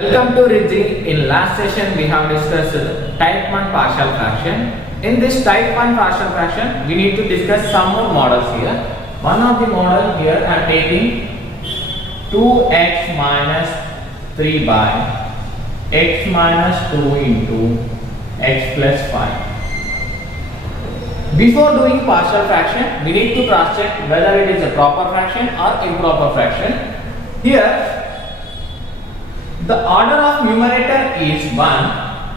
Welcome to Ridzi. In last session we have discussed type 1 partial fraction. In this type 1 partial fraction we need to discuss some more models here. One of the model here I am taking 2x minus 3 by x minus 2 into x plus 5. Before doing partial fraction we need to cross check whether it is a proper fraction or improper fraction. Here the order of numerator is 1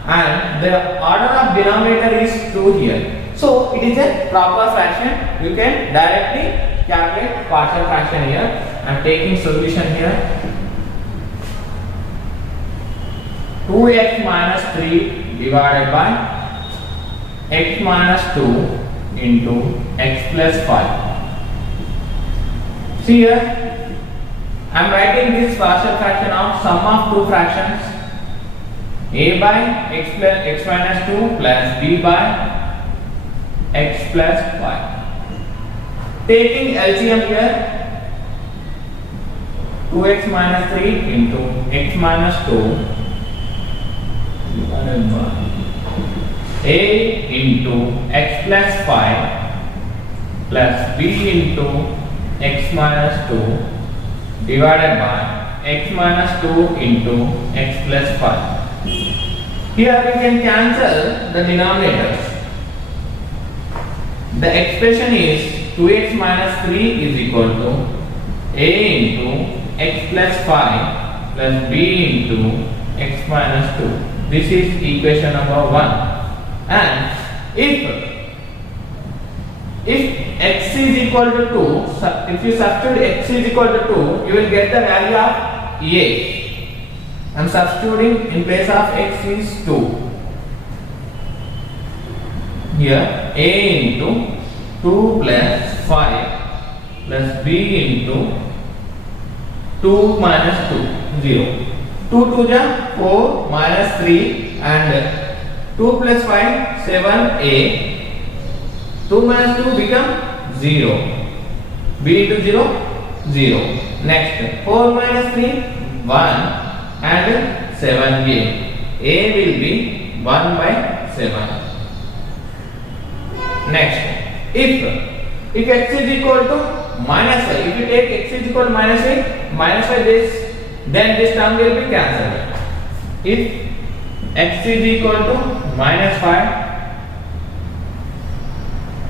and the order of denominator is 2 here. So it is a proper fraction. You can directly calculate partial fraction here. I am taking solution here. 2x minus 3 divided by x minus 2 into x plus 5. See here, I am writing this partial fraction of sum of two fractions, a by x minus 2 plus b by x plus 5. Taking LCM here, 2x minus 3 into x minus 2 divided by a into x plus 5 plus b into x minus 2 divided by x minus 2 into x plus 5. Here we can cancel the denominators. The expression is 2x minus 3 is equal to a into x plus 5 plus b into x minus 2. This is equation number 1. And if x is equal to 2, if you substitute x is equal to 2, you will get the value of a. I am substituting in place of x is 2. Here a into 2 plus 5 plus b into 2 minus 2, 0. 2 to the 4 minus 3 and 2 plus 5, 7a. 2 minus 2 become 0. B into 0, 0. Next, 4 minus 3, 1 and 7a. A will be 1 by 7. Next, if x is equal to minus 5, if you take x is equal to minus 5, then this term will be cancelled. If x is equal to minus 5,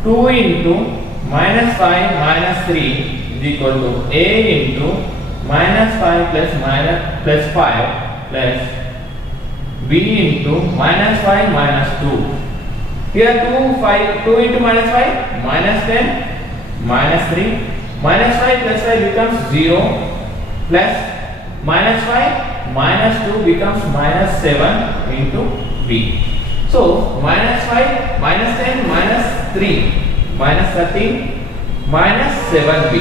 2 into minus 5 minus 3 is equal to a into minus 5 plus 5 plus b into minus 5 minus 2. Here 2 into minus 5 minus 10 minus 3 minus 5 plus 5 becomes 0 plus minus 5 minus 2 becomes minus 7 into b. So minus 5 minus 10 minus 3 minus 13 minus 7b.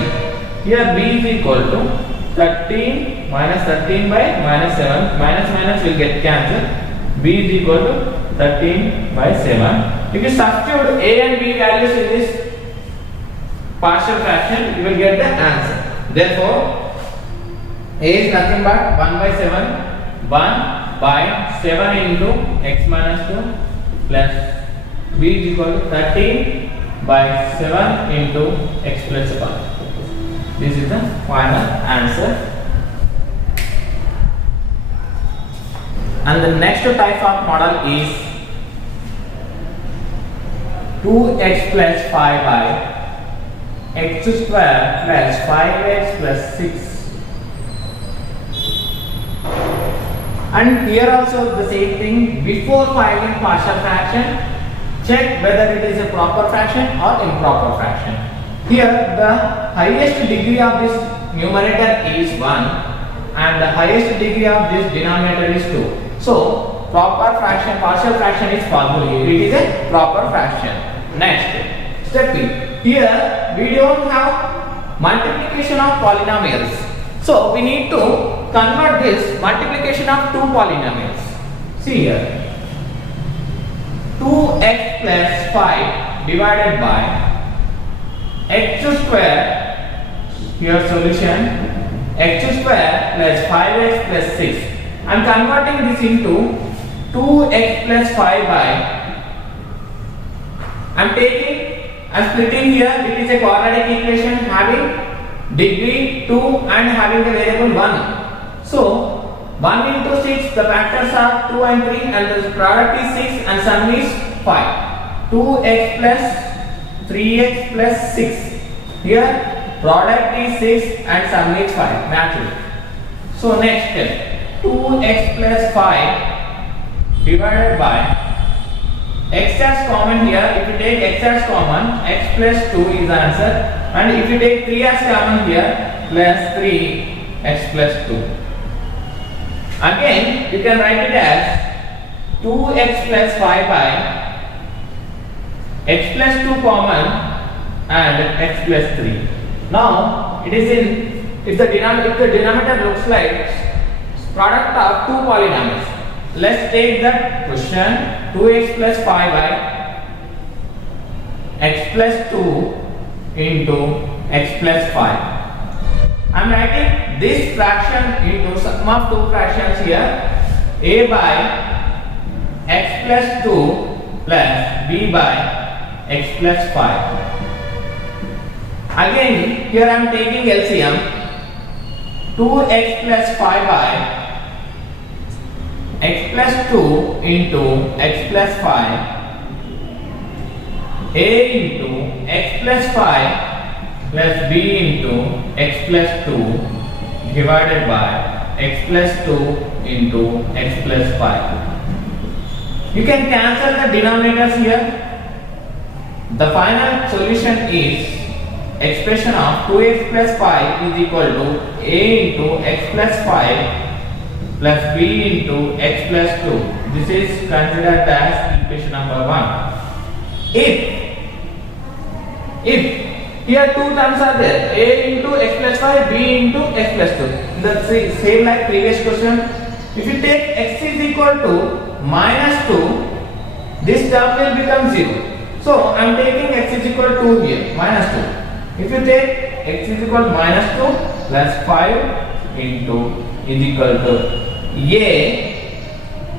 Here b is equal to 13 minus 13 by minus 7. Minus minus will get cancelled. b is equal to 13 by 7. If you substitute a and b values in this partial fraction, you will get the answer. Therefore a is nothing but 1 by 7. 1 by 7 into x minus 2 plus b is equal to 13 by 7 into x plus 1. This is the final answer. And the next type of model is 2x plus 5 by x square plus 5x plus 6. And here also the same thing. Before finding partial fraction, check whether it is a proper fraction or improper fraction. Here the highest degree of this numerator is 1 and the highest degree of this denominator is 2. So proper fraction, partial fraction is possible here. It is a proper fraction. Next, step B. Here we don't have multiplication of polynomials. So we need to convert this multiplication of two polynomials. See here, 2x plus 5 divided by x square. Here solution, x square plus 5x plus 6 I'm converting this into 2x plus 5 by, I'm splitting here. It is a quadratic equation having degree 2 and having the variable 1. So 1 into 6, the factors are 2 and 3 and the product is 6 and sum is 5. 2x plus 3x plus 6. Here product is 6 and sum is 5 naturally. So next step, 2x plus 5 divided by x as common here. If you take x as common, x plus 2 is the answer, and if you take 3 as common here, plus 3x plus 2. Again you can write it as 2x plus 5 by x plus 2 common and x plus 3. Now it is in, if the denominator looks like product of two polynomials. Let's take that question, 2x plus 5 by x plus 2 into x plus 5. I am writing this fraction into sum of two fractions here, a by x plus 2 plus b by x plus 5. Again here I am taking LCM, 2x plus 5 by x plus 2 into x plus 5, a into x plus 5 plus b into x plus 2 divided by x plus 2 into x plus 5. You can cancel the denominators here. The final solution is expression of 2x plus 5 is equal to a into x plus 5 plus b into x plus 2. This is considered as equation number 1. If here two terms are there, a into x plus 5, b into x plus 2. In the same like previous question, if you take x is equal to minus 2, this term will become 0. So I am taking x is equal to here, minus 2. If you take x is equal to minus 2 plus 5 into is equal to a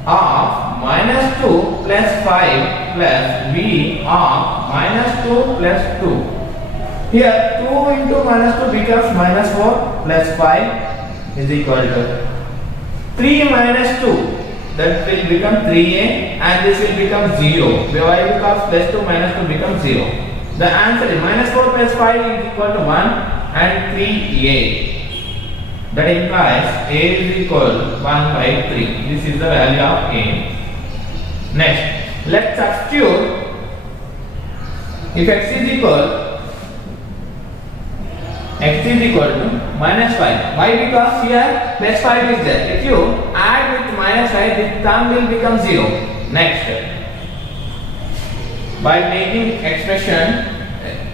of minus 2 plus 5 plus b of minus 2 plus 2. Here 2 into minus 2 becomes minus 4 plus 5 is equal to 3 minus 2, that will become 3a and this will become 0. Why? Because plus 2 minus 2 becomes 0. The answer is minus 4 plus 5 is equal to 1 and 3a. That implies a is equal to 1 by 3. This is the value of a. Next, let's substitute. If x is equal to minus 5. Why? Because here plus 5 is there. If you add with minus 5, the term will become 0. Next, by making expression,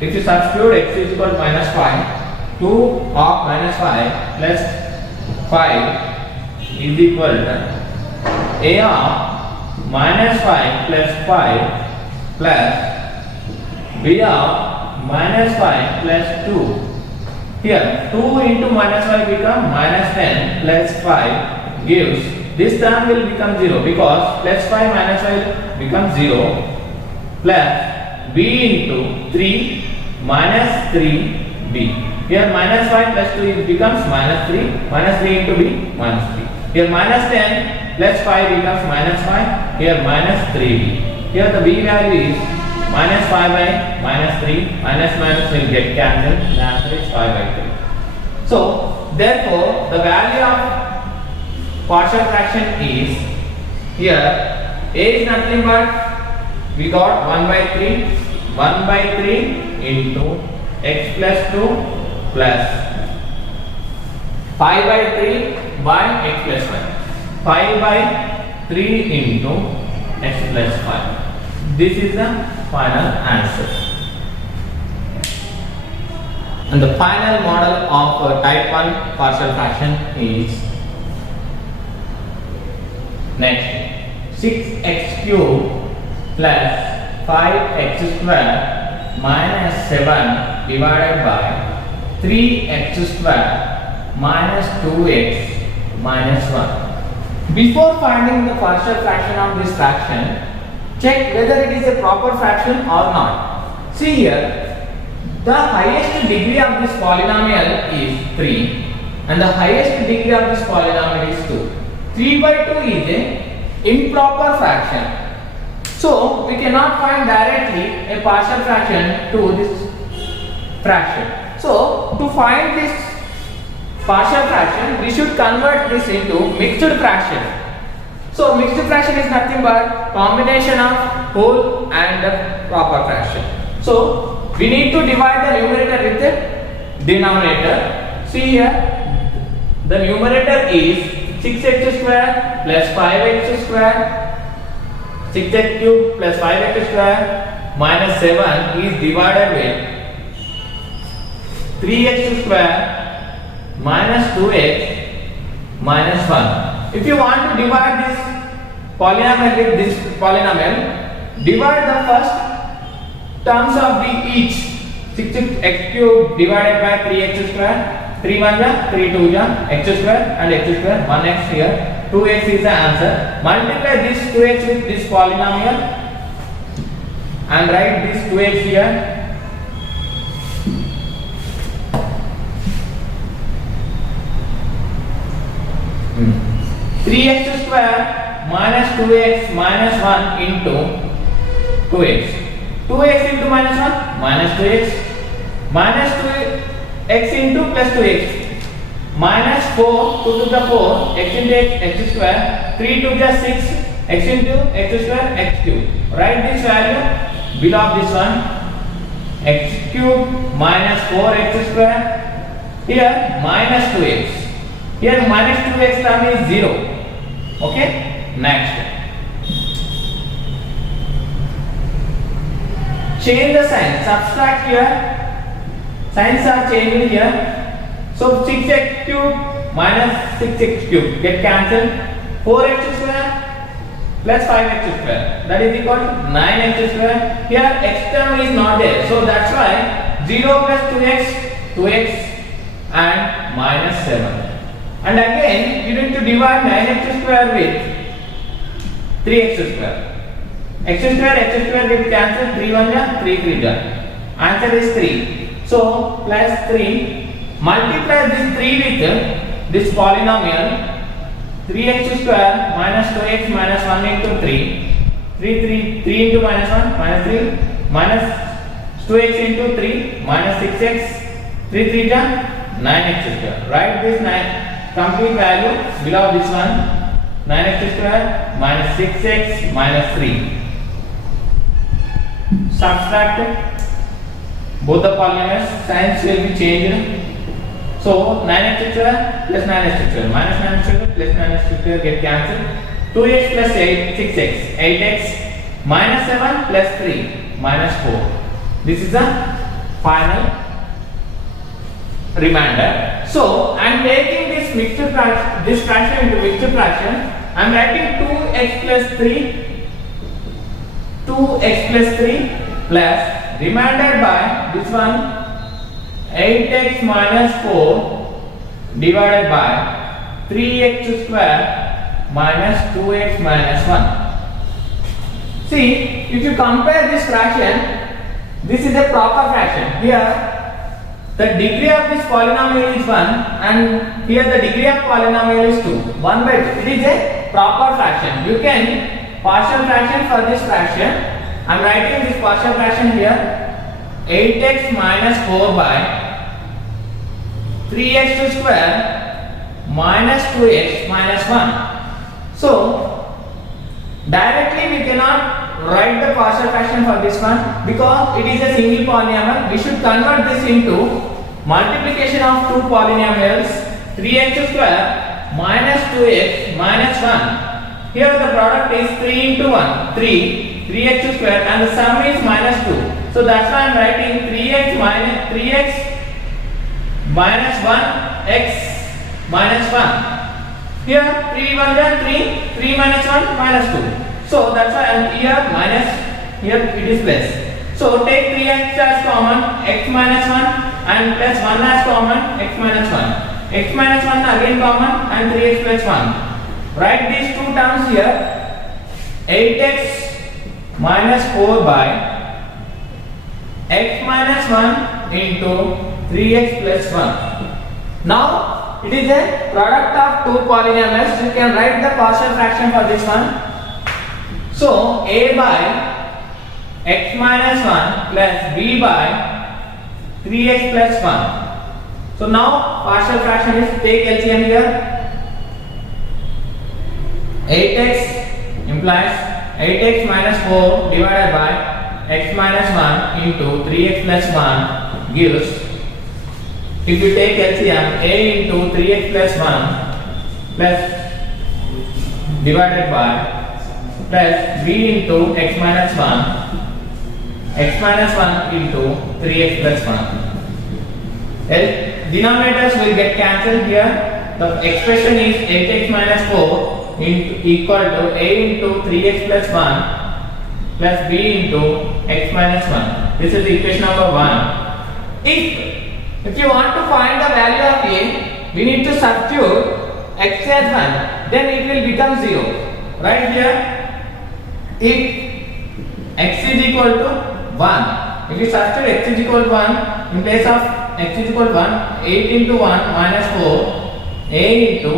if you substitute x is equal to minus 5, 2 of minus 5 plus 5 is equal to a of minus 5 plus 5 plus b of minus 5 plus 2. Here 2 into minus 5 become minus 10 plus 5 gives, this term will become 0 because plus 5 minus 5 becomes 0 plus b into 3 minus 3b. Here minus 5 plus 2 becomes minus 3, minus 3 into b, minus 3. Here minus 10 plus 5 becomes minus 5, here minus 3b. Here the b value is minus 5 by minus 3, minus minus will get cancelled, the answer is 5 by 3. So therefore the value of partial fraction is, here a is nothing but we got 1 by 3 into x plus 2 plus 5 by 3 by x plus 5. 5 by 3 into x plus 5. This is the final answer. And the final model of type 1 partial fraction is next, 6x cubed plus 5x square minus 7 divided by 3x square minus 2x minus 1. Before finding the partial fraction of this fraction, check whether it is a proper fraction or not. See here, the highest degree of this polynomial is 3 and the highest degree of this polynomial is 2. 3 by 2 is a improper fraction. So we cannot find directly a partial fraction to this fraction. So to find this partial fraction, we should convert this into mixed fraction. So mixed fraction is nothing but combination of whole and the proper fraction. So we need to divide the numerator with the denominator. See here, the numerator is 6x square plus 5x square, 6x cube plus 5x square minus 7 is divided with 3x square minus 2x minus 1. If you want to divide this polynomial with this polynomial, divide the first terms of the each. 6x cube divided by 3x square, 3 1 ja, 3 2 ja, x square and x square, 1x here, 2x is the answer. Multiply this 2x with this polynomial and write this 2x here. 3x square minus 2x minus 1 into 2x. 2x into minus 1 minus 2x minus 2x into plus 2x minus 4 2 to the 4 x into x square 3 2 just 6 x into x square x cube. Write this value below this one, x cube minus 4x square, here minus 2x, here minus 2x term is 0. Okay, next. Change the sign, subtract here, signs are changed here. So 6x cube minus 6x cube get cancelled. 4x square plus 5x square, that is equal to 9x square. Here x term is not there, so that's why 0 plus 2x, 2x and minus 7. And again you need to divide 9x square with 3x square. X square get cancelled, 3 1 ja, 3 3 ja. Answer is 3. So plus 3, multiply this 3 with this polynomial, 3x square minus 2x minus 1 into 3, 3 into minus 1 minus 3 minus 2x into 3 minus 6x, 3 3 ja, 9x square. Write this 9 complete value below this one, 9x square minus 6x minus 3. Subtract both the polynomials, signs will be changed. So 9x square plus 9x square minus 9x square plus 9x square get cancelled. 2x plus 8, 6x, 8x minus 7 plus 3 minus 4. This is the final remainder. So I am taking this mixed fraction, this fraction into mixed fraction. I am writing 2x plus 3, 2x plus 3 plus remainder by this one 8x minus 4 divided by 3x square minus 2x minus 1. See, if you compare this fraction, this is a proper fraction. Here the degree of this polynomial is 1 and here the degree of polynomial is 2. 1 by 2. It is a proper fraction. You can partial fraction for this fraction. I am writing this partial fraction here. 8x minus 4 by 3x square minus 2x minus 1. So directly we cannot write the partial fraction for this one because it is a single polynomial. We should convert this into multiplication of two polynomials, 3x square minus 2x minus 1. Here the product is 3 into 1, 3x square and the sum is minus 2. So that's why I am writing 3x minus 1 x minus 1. Here 3 1 is 3 minus 1 minus 2. So that's why I am here minus, here it is plus. So take 3x as common, x minus 1 and plus 1 as common, x minus 1. X minus 1 again common and 3x plus 1. Write these two terms here. 8x minus 4 by x minus 1 into 3x plus 1. Now it is a product of two polynomials. You can write the partial fraction for this one. So a by x minus 1 plus b by 3x plus 1. So now partial fraction is, take LCM here. 8x implies 8x minus 4 divided by x minus 1 into 3x plus 1 gives, if you take LCM, a into 3x plus 1 plus divided by plus b into x minus 1 into 3x plus 1. Denominators will get cancelled here. The expression is 8x minus 4 equal to a into 3x plus 1 plus b into x minus 1. This is equation number 1. If you want to find the value of a, we need to substitute x as 1, then it will become 0. Right here, if x is equal to 1, if you substitute x is equal to 1, in place of x is equal to 1, 8 into 1 minus 4, a into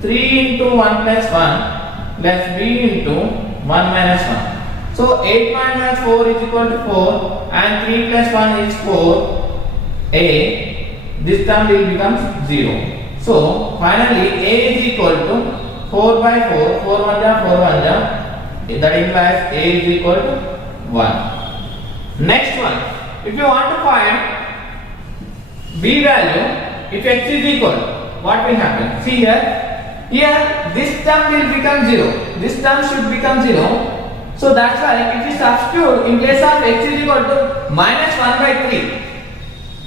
3 into 1 plus 1 plus b into 1 minus 1. So 8 minus 4 is equal to 4 and 3 plus 1 is 4. This term will become 0. So finally a is equal to 4 by 4, 4 1 ja, 4 1 ja, that implies a is equal to 1. Next one, if you want to find b value, if x is equal, what will happen? See here. Here this term will become 0. This term should become 0. So that's why if you substitute in place of x is equal to minus 1 by 3,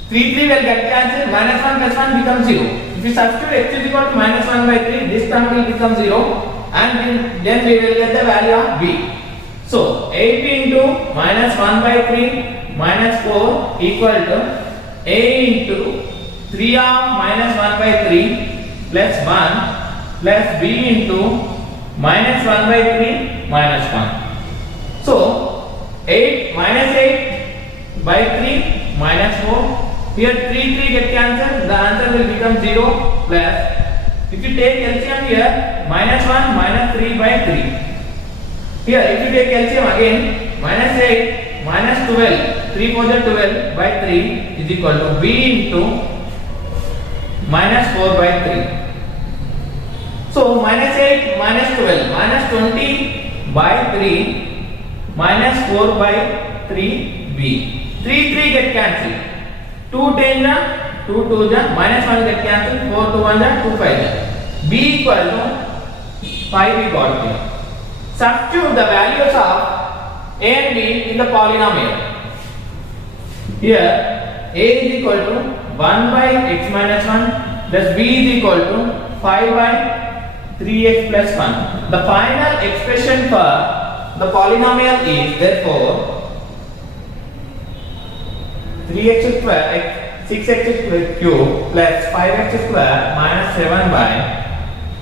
3 will get cancelled, minus 1 plus 1 becomes 0. If you substitute x is equal to minus 1 by 3, this term will become 0 and then we will get the value of b. So 8 into minus 1 by 3 minus 4 equal to a into 3 of minus 1 by 3 plus 1 plus b into minus 1 by 3 minus 1. So 8 minus 8 by 3 minus 4. Here 3 get cancelled. The answer will become 0 plus. If you take LCM here, minus 1 minus 3 by 3. Here if you take LCM again, minus 8 minus 12. 3 4 12 by 3 is equal to b into minus 4 by 3. So minus 8 minus 12 minus 20 by 3 minus 4 by 3b. 3 get cancelled. 2 10 ja, 2 2 ja, minus 1 get cancelled. 4 2 1 ja, 2 5 ja. b equal to 5 we got here. Substitute the values of a and b in the polynomial. Here a is equal to 1 by x minus 1 plus b is equal to 5 by 3x plus 1. The final expression for the polynomial is therefore 3x square 6x cube plus 5x square minus 7 by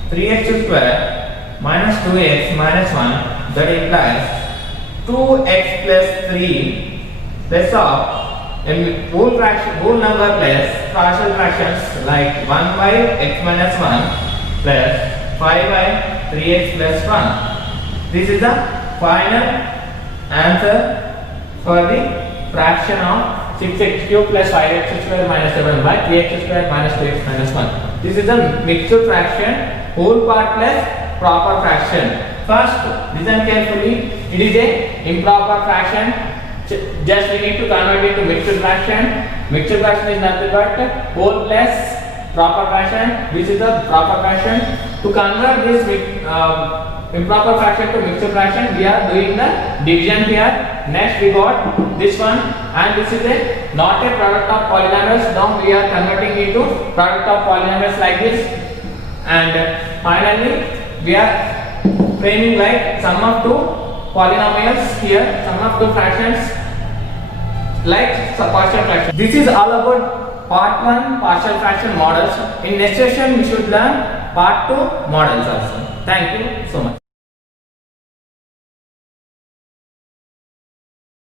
3x square minus 2x minus 1, that implies 2x plus 3 plus of whole number plus partial fractions like 1 by x minus 1 plus 5 by 3x plus 1. This is the final answer for the fraction of 6x cube plus 5x square minus 7 by 3x square minus 2x minus 1. This is the mixed fraction, whole part plus proper fraction. First, listen carefully. It is a improper fraction. Just we need to convert it to mixed fraction. Mixed fraction is nothing but whole plus proper fraction. This is the proper fraction. To convert this improper fraction to mixed fraction, we are doing the division here. Next we got this one, and this is a not a product of polynomials. Now we are converting it to product of polynomials like this. And finally we are framing like sum of two polynomials here, sum of two fractions like partial fraction. This is all about part 1 partial fraction models. In next session we should learn part 2 models also. Thank you so much.